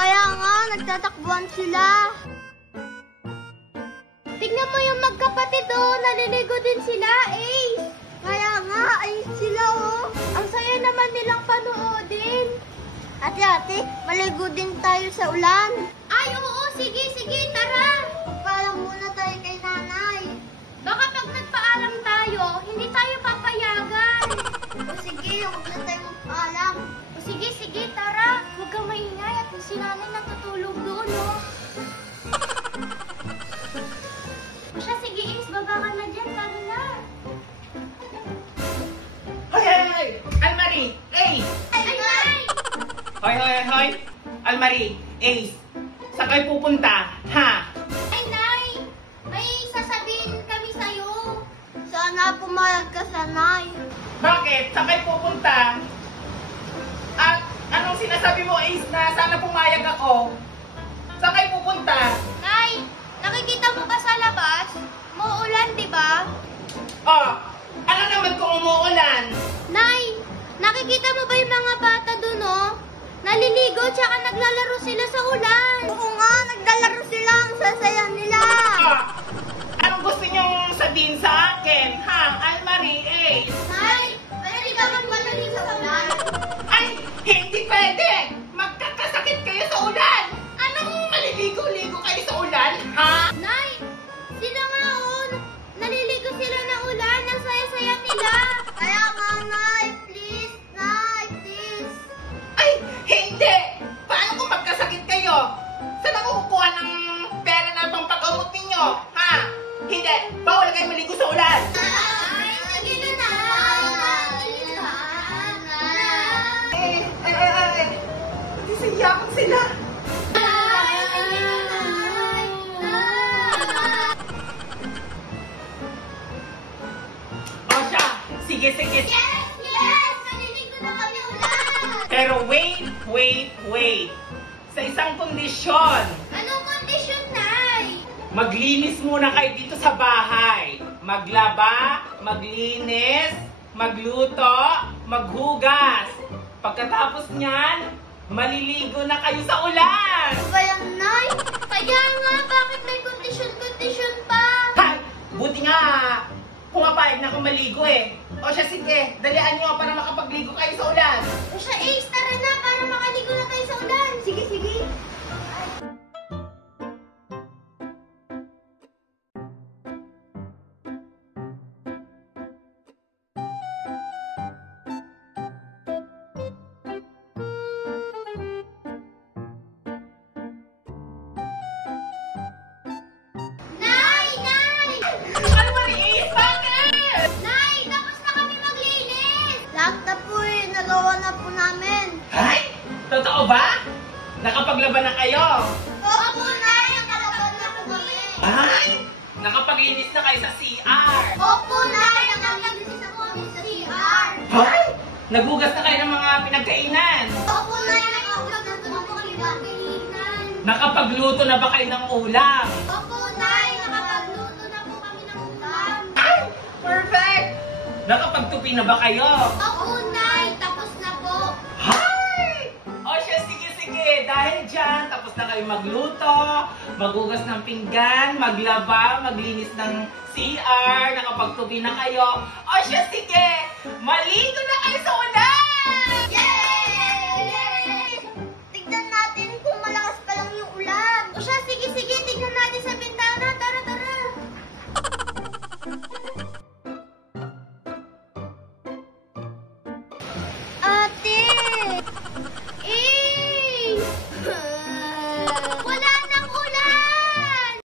Kaya nga, nagtatakbuhan sila. Tignan mo yung magkapatid oh, naliligo din sila, Ace. Kaya nga, ayos sila oh. Ang saya naman nilang panoodin. Ate, maligo din tayo sa ulan. Ay, oo, sige, tara. Paalam muna tayo kay nanay. Baka pag nagpaalam tayo, hindi tayo papayagan. O sige, huwag na tayo magpaalam. O sige, tara. Huwag kang maingay at si nanay natutulog doon, oh. O siya, sige, Ace, baba ka na dyan, tara na. Hoy! Almarie! Ace! Ay, Nay! Hoy! Almarie! Ace! Saan kayo pupunta? Ha? Ay, Nay! May sasabihin kami sa'yo. Sana pumayag ka sa Nay. Bakit? Saan kayo pupunta? At anong sinasabi mo, Ace, na sana pumayag ako? Saan kayo pupunta? Nay, nakikita mo ba sa labas? Muulan, di ba? Oh, ano naman kung umuulan? Nay, nakikita mo ba yung mga bata dun, oh? Naliligo tsaka naglalaro sila sa ulan. Oo nga, naglalaro sila. Ang sasaya nila. Ah, anong gusto niyong sabihin sa akin? Ha? Almarie, Ace? Nay, pwede ka magmaligo sa ulan? Ay, hindi pwede! Magkakasakit kayo sa ulan! Anong maliligo-ligo kayo sa ulan? Ha? Nay, sila nga, oh. Naliligo sila ng ulan. Ang saya-saya nila. Kaya nga, Nay, please. Nay, please. Ay, hindi! Paano kung magkasakit kayo? Saan ako kukuha ng pera na pang pag-amot ninyo? Ha? Hindi! Bawal kayo maligo sa ulan! Ay, sige na, Nay. Isiyakan sila! O siya! Sige! Yes! Naliligo na kami ulan! Pero wait! Sa isang kondisyon, Anong kondisyon, Nay? maglinis muna kayo dito sa bahay. Maglaba, maglinis, magluto, maghugas. Pagkatapos niyan, maliligo na kayo sa ulan. Ano ba yan, Nay? Kaya nga, bakit may kondisyon pa? Hay! Buti nga, pumapayag na akong maligo eh. O siya, sige, dalian nyo para makapagligo kayo sa ulan. O siya, Ace, tara na para makaligo na tayo sa ulan. Sige. Nay! Ano ba ni Ace? Bakit? Nay, tapos na kami maglinis! Lahat na po eh, nagawa na po namin. Hay! Totoo ba? Nakapaglaban na kayo? Opo, Nay, nakalaban na po kami. Ay! Nakapaglinis na kayo sa CR. Opo, Nay, nakalinis na po kami sa CR. Hay! Nagugas na kayo ng mga pinagkainan. Opo, Nay, nakaulag na po kami ng kainan. Nakapagluto na ba kayo ng ulam? Opo, Nay, nakapagluto na po kami ng ulam. Ay! Perfect! Nakapagtupi na ba kayo? Opo, Nay, tapos na po. Hi! O siya, sige. Dahil dyan, tapos na kayo magluto, magugas ng pinggan, maglaba, maglinis ng CR, nakapagtupi na kayo. O siya, sige.